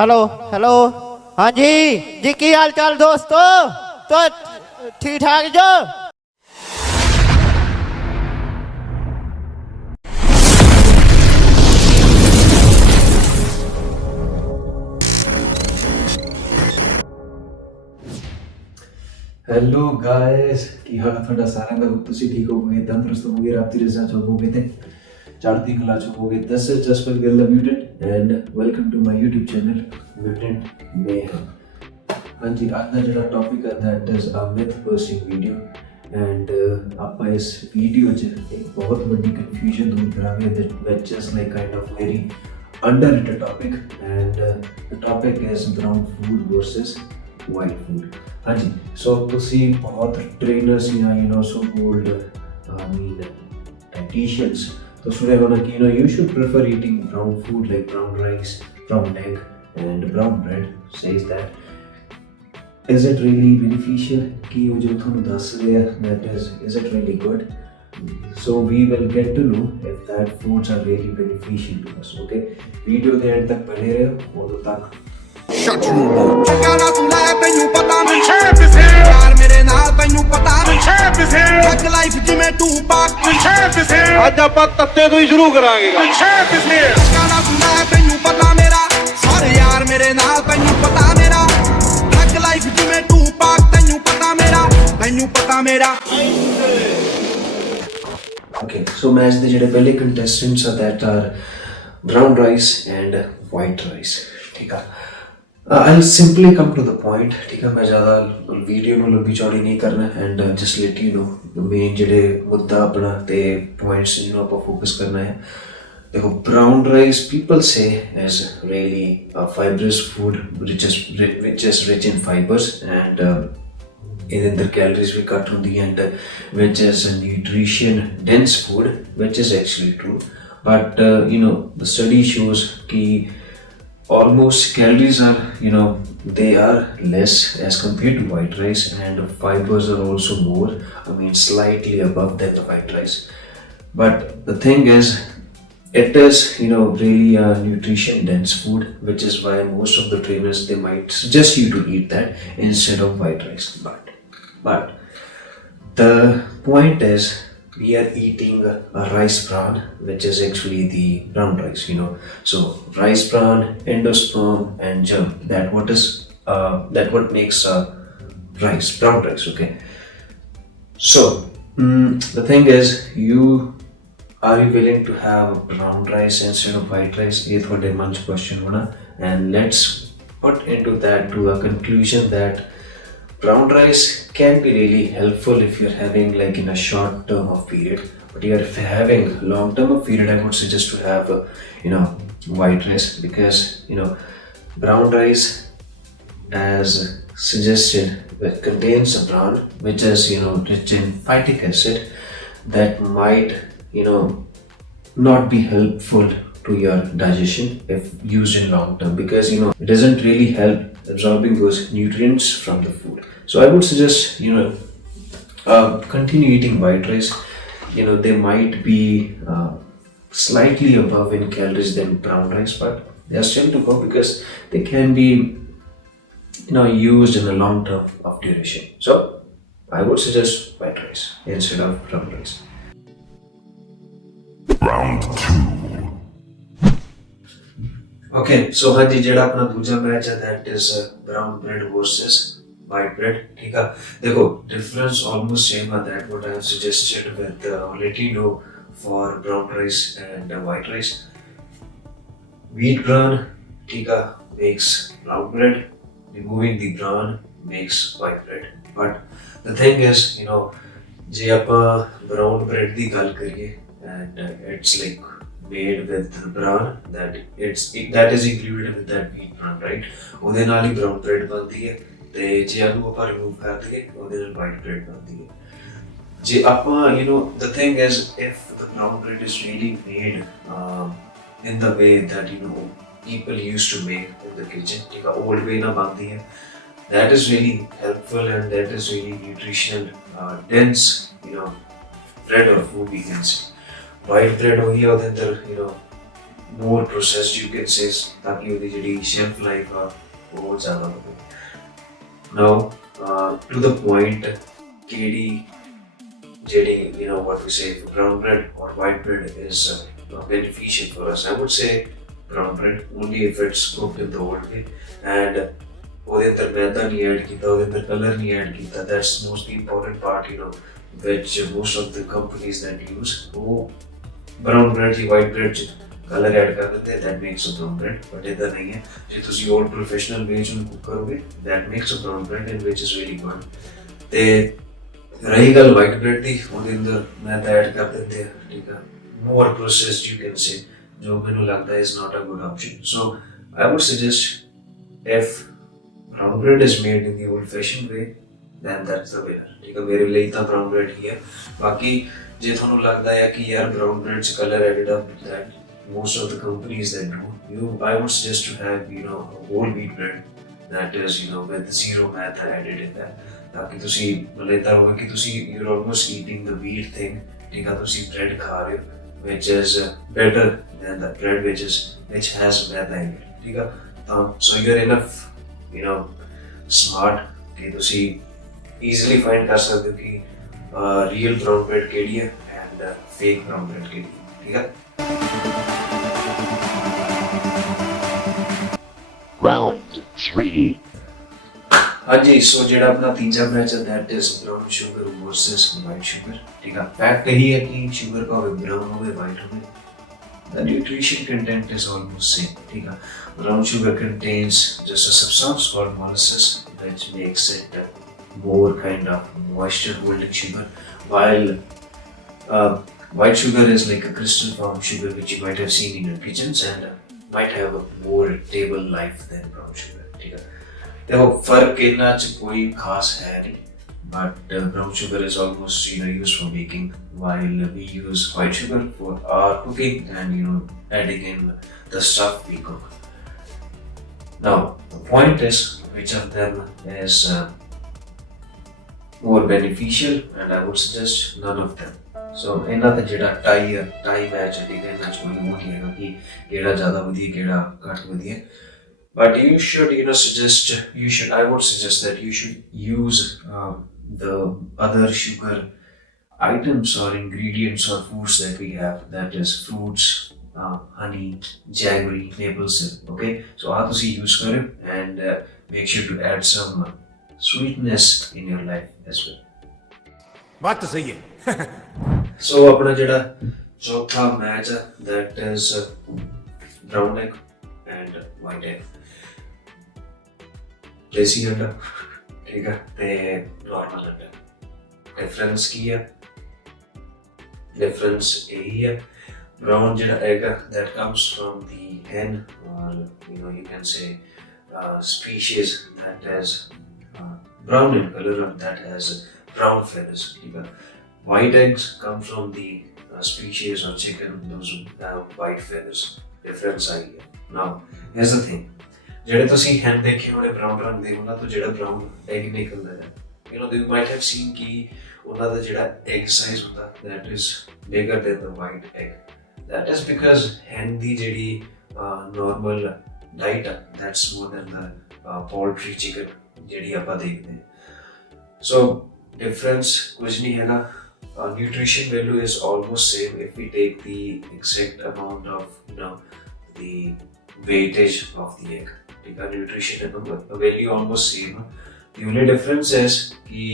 Hello hello. हाँ जी जी, की हाल चाल दोस्तों? तो ठीक ठाक जो? हेलो गाइस, की हाल है ਤੁਹਾਡਾ ਸਾਰਿਆਂ ਦਾ? ਤੁਸੀਂ ਠੀਕ ਹੋਵੋਗੇ, ਤੰਦਰੁਸਤ ਹੋਵੋਗੇ, ਰੱਬ ਦੀ ਰਜ਼ਾ ਚ ਹੋਵੋਗੇ ਤੇ ਚੜ੍ਹਦੀ ਕਲਾ ਚ ਹੋਵੋਗੇ। This is Jasper Gill mutant and welcome to my YouTube channel mutant mayhem. ਹਾਂਜੀ, ਅੱਜ ਦਾ ਜਿਹੜਾ ਟੌਪਿਕ ਹੈ that is a myth busting video and ਆਪਾਂ ਇਸ ਵੀਡੀਓ 'ਚ ਇੱਕ ਬਹੁਤ ਵੱਡੀ ਕਨਫਿਊਜ਼ਨ ਦੂਰ ਕਰਾਂਗੇ which is like kind of very underrated topic and the topic is brown food versus white food. हाँ जी, so ਤੁਸੀਂ बहुत trainers या so called dietitians तो सुने होना कि you should prefer eating brown food like brown rice, brown egg and brown bread. Says that is it really beneficial कि वो जो ਤੁਹਾਨੂੰ ਦੱਸ ਰਿਹਾ that is it really good? So we will get to know if that foods are really beneficial to us. Okay, video ਦੇ end ਤੱਕ ਬਣੇ ਰਹੋ, ਉਦੋਂ ਤੱਕ Shut you up. ਗਾਣਾ ਤੂੰ ਲੈ ਤੈਨੂੰ ਪਤਾ The ਨਹੀਂ champ is here. ਯਾਰ ਮੇਰੇ ਨਾਲ ਤੈਨੂੰ ਪਤਾ The ਨਹੀਂ champ is here. ਲੱਗ ਲਾਈਫ ਜਿਵੇਂ ਤੂੰ ਪਾਕ The champ is here. ਅੱਜ ਆਪਾਂ ਤੱਤੇ ਤੋਂ ਹੀ ਸ਼ੁਰੂ ਕਰਾਂਗੇ। The champ is here. ਗਾਣਾ ਤੂੰ ਲੈ ਤੈਨੂੰ ਪਤਾ ਮੇਰਾ ਸਾਰੇ ਯਾਰ ਮੇਰੇ ਨਾਲ ਤੈਨੂੰ ਪਤਾ ਮੇਰਾ ਲੱਗ ਲਾਈਫ ਜਿਵੇਂ ਤੂੰ ਪਾਕ ਤੈਨੂੰ ਪਤਾ ਮੇਰਾ okay, so match ਦੇ ਜਿਹੜੇ ਪਹਿਲੇ contestants are that are brown rice and white rice. ਠੀਕ ਆ, I'll simply come to the point. ਠੀਕ ਆ, ਮੈਂ ਜ਼ਿਆਦਾ ਵੀਡੀਓ ਨੂੰ ਲੰਬੀ ਚੌੜੀ ਨਹੀਂ ਕਰਨਾ and just let you know main ਜਿਹੜੇ ਮੁੱਦਾ ਆਪਣਾ ਤੇ points ਜਿਹਨੂੰ ਆਪਾਂ focus ਕਰਨਾ ਹੈ। देखो, brown rice people say is really a fibrous food which is rich in fibers and ਇਹਦੇ ਅੰਦਰ calories ਵੀ ਘੱਟ ਹੁੰਦੀ ਹੈ and which is a nutrition dense food, which is actually true, but the study shows कि almost calories are they are less as compared to white rice and fibers are also more, slightly above than the white rice. But the thing is it is really a nutrition dense food, which is why most of the trainers they might suggest you to eat that instead of white rice. But the point is we are eating a rice bran, which is actually the brown rice, so rice bran, endosperm and germ, that what makes rice, brown rice. Okay, so the thing is, are you willing to have brown rice instead of white rice? ये थोड़े मन च question होना, and let's put into that to a conclusion that brown rice can be really helpful if you're having like in a short term of period, but if you're having long term of period, I would suggest to have white rice, because brown rice, as suggested, it contains a bran which is rich in phytic acid that might not be helpful to your digestion if used in long term, because it doesn't really help absorbing those nutrients from the food. So I would suggest continue eating white rice. They might be slightly above in calories than brown rice, but they are still to go because they can be used in the long term of duration. So I would suggest white rice instead of brown rice. Round 2. Okay, so हाँ जी, जेड़ा अपना दूसरा match है that is brown bread versus white bread. ठीक है, देखो difference almost same है that what I have suggested with let you know for brown rice and white rice. Wheat bran, ठीक है, makes brown bread. Removing the bran makes white bread. But the thing is, जे ਆਪਾਂ brown bread ਦੀ ਗੱਲ ਕਰੀਏ and it's like made with bran that is included with that wheat bran, right? ਉਹਦੇ ਨਾਲ ਹੀ brown bread ਬਣਦੀ ਹੈ ਤੇ ਜੇ ਇਹਨੂੰ ਆਪਾਂ remove ਕਰ ਦਈਏ ਉਹਦੇ ਨਾਲ white bread ਬਣਦੀ ਹੈ। ਜੇ ਆਪਾਂ the thing is, if the brown bread is really made in the way that people used to make in the kitchen, ਠੀਕ ਆ, old way ਨਾਲ ਬਣਦੀ ਹੈ, that is really helpful and that is really nutritional dense bread or food we can say. White bread हो गया, ਉਹਦੇ ਅੰਦਰ more processed you can say, ताकि ਉਹਦੀ ਜਿਹੜੀ shelf life ਆ ਉਹ ਜ਼ਿਆਦਾ ਹੋਵੇ। Now to the point, ਕਿਹੜੀ ਜਿਹੜੀ you know what we say brown bread or white bread is beneficial for us, I would say brown bread only if it's cooked in the old way and ਉਹਦੇ ਅੰਦਰ ਮੈਦਾ ਨਹੀਂ add ਕੀਤਾ, ਉਹਦੇ ਅੰਦਰ colour ਨਹੀਂ add ਕੀਤਾ। That's most important part, you know, which most of the companies that use, ਉਹ brown bread ਜਾਂ white bread ਚ ਕਲਰ ਐਡ ਕਰ ਦਿੰਦੇ, that makes a brown bread, but ਇੱਦਾਂ ਨਹੀਂ ਹੈ। ਜੇ ਤੁਸੀਂ ਹੋਰ professional way ਚ ਉਹਨੂੰ cook ਕਰੋਗੇ, that makes a brown bread and which is really good। ਤੇ ਰਹੀ ਗੱਲ white bread ਦੀ, ਉਹਦੇ ਅੰਦਰ ਮੈਦਾ ਐਡ ਕਰ ਦਿੰਦੇ ਆ, ਠੀਕ ਆ, more processed you can say, ਜੋ ਮੈਨੂੰ ਲੱਗਦਾ is not a good option। So I would suggest if brown bread is made in the old-fashioned way, then that's the winner। ठीक है, मेरे लिए इतना brown bread ही है। बाकी जे थानू लगता है कि यार brown bread च color added up, that most of the companies that do, I would suggest to have you know a whole wheat bread that is you know with zero maida added in that, ताकि तुसी मतलब इतना होगा कि तुसी you're almost eating the wheat thing, ठीक है, तुसी bread खा रहे हो which is better than the bread which has maida in it, ठीक है। So you're enough you know smart कि तुसी easily find कर सकते हो कि real brown bread केड़ी है and fake brown bread केड़ी है, ठीक है। Round 3. हाँ जी, सो जेड़ा अपना तीसरा मैच है that is brown sugar versus white sugar, ठीक है। फैक्ट यही है कि शुगर का ब्राउन हो white हो, the nutrition content is almost same, ठीक है। Brown sugar contains just a substance called molasses which makes it more kind of moisture holding sugar, while white sugar is like a crystal form sugar which you might have seen in your kitchens and might have a more stable life than brown sugar, ठीक है। देखो फर्क इतना च कोई खास है नहीं, but brown sugar is almost you know used for baking, while we use white sugar for our cooking and you know adding in the stuff we cook. Now the point is which of them is more beneficial, and I would suggest none of them. So ਇਹਨਾਂ ਦਾ ਜਿਹੜਾ tie match ਹੈ, ਠੀਕ ਹੈ, ਇਹਨਾਂ 'ਚ ਕੋਈ ਉਹ ਨਹੀਂ ਹੈਗਾ ਕਿ ਕਿਹੜਾ ਜ਼ਿਆਦਾ ਵਧੀਆ ਕਿਹੜਾ ਘੱਟ ਵਧੀਆ, but you should you know I would suggest that you should use the other sugar items or ingredients or foods that we have, that is fruits, honey, jaggery, maple syrup, okay। So how to use karo and make sure to add some sweetness in your life as well। बात तो सही है। So अपना जेड़ा चौथा match है that is brown egg and white egg, देसी अंडा, ठीक है, ते नॉर्मल अंडा। डिफरेंस की है, डिफरेंस यही है, brown जेड़ा egg that comes from the hen or you know you can say species that is brown in color and that has brown feathers, ठीक है। White eggs come from the species of chicken those have white feathers, difference आई है। Now here's the thing, ਜਿਹੜੇ ਤੁਸੀਂ hen ਦੇਖੇ ਹੋਣੇ brown ਰੰਗ ਦੇ, ਉਹਨਾਂ ਤੋਂ ਜਿਹੜਾ brown egg ਨਿਕਲਦਾ ਹੈ, you know you might have seen ਕਿ ਉਹਨਾਂ ਦਾ ਜਿਹੜਾ egg size ਹੁੰਦਾ that is bigger than the white egg, that is because hen ਦੀ ਜਿਹੜੀ normal diet ਹੈ that's more than the poultry chicken ਜਿਹੜੀ ਆਪਾਂ ਦੇਖਦੇ ਹਾਂ। So difference ਕੁਝ ਨਹੀਂ ਹੈਗਾ, nutrition value is almost same if we take the exact amount of you know the weightage of the egg, ठीक है। nutrition value almost same, the only difference is कि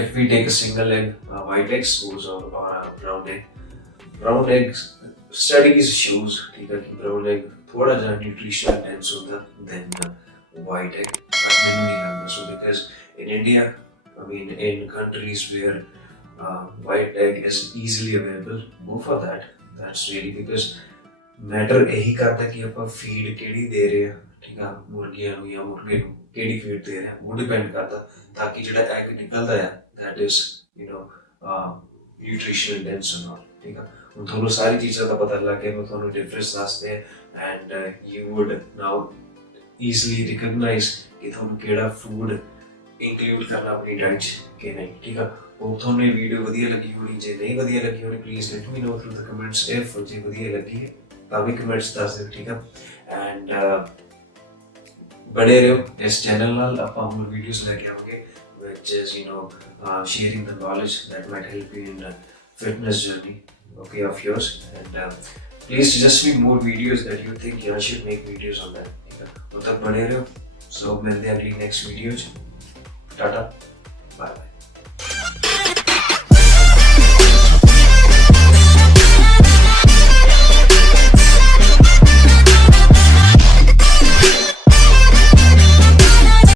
if we take a single egg, white egg suppose or a brown egg studies shows, ठीक है, कि brown egg थोड़ा ज़्यादा nutrition dense होता than white egg, but मैंने नहीं लगता। So because in India, I mean in countries where white egg is easily available, go for that, that's really because matter यही करता कि ਆਪਾਂ feed ਕਿਹੜੀ ਦੇ ਰਹੇ ਹਾਂ, ठीक है, मुर्गियां ਨੂੰ ਜਾਂ ਮੁਰਗੇ ਨੂੰ ਕਿਹੜੀ feed ਦੇ ਰਹੇ ਹਾਂ ਉਹ depend ਕਰਦਾ, ਤਾਂ ਕਿ ਜਿਹੜਾ egg ਨਿਕਲਦਾ ਹੈ that is you know nutritional dense or not, ठीक है। ਹੁਣ ਤੁਹਾਨੂੰ ਸਾਰੀ ਚੀਜ਼ਾਂ ਦਾ ਪਤਾ ਲੱਗ ਗਿਆ, ਮੈਂ ਤੁਹਾਨੂੰ difference ਦੱਸਦੇ and you would now easily recognize ਕਿ ਤੁਹਾਨੂੰ ਕਿਹੜਾ food include करना अपनी डाइट के नहीं, ठीक है। ਉਹ ਤੁਹਾਨੂੰ ਇਹ ਵੀਡੀਓ ਵਧੀਆ ਲੱਗੀ ਹੋਣੀ, ਜੇ ਨਹੀਂ ਵਧੀਆ ਲੱਗੀ ਹੋਣੀ please let me know through the comments. If ਜੇ ਵਧੀਆ ਲੱਗੀ ਹੈ ਤਾਂ ਵੀ ਕਮੈਂਟਸ ਦੱਸ ਦਿਓ, ਠੀਕ ਆ। ਐਂਡ ਬਣੇ ਰਹੋ ਇਸ ਚੈਨਲ ਨਾਲ, ਆਪਾਂ ਹੋਰ ਵੀਡੀਓਜ਼ ਲੈ ਕੇ ਆਵਾਂਗੇ which is sharing the knowledge that might help you in the fitness journey of yours, and please suggest me more videos that you think I should make videos on that, ठीक है। तब तक बने रहो, so मिलते हैं अगली next video. Tata, bye.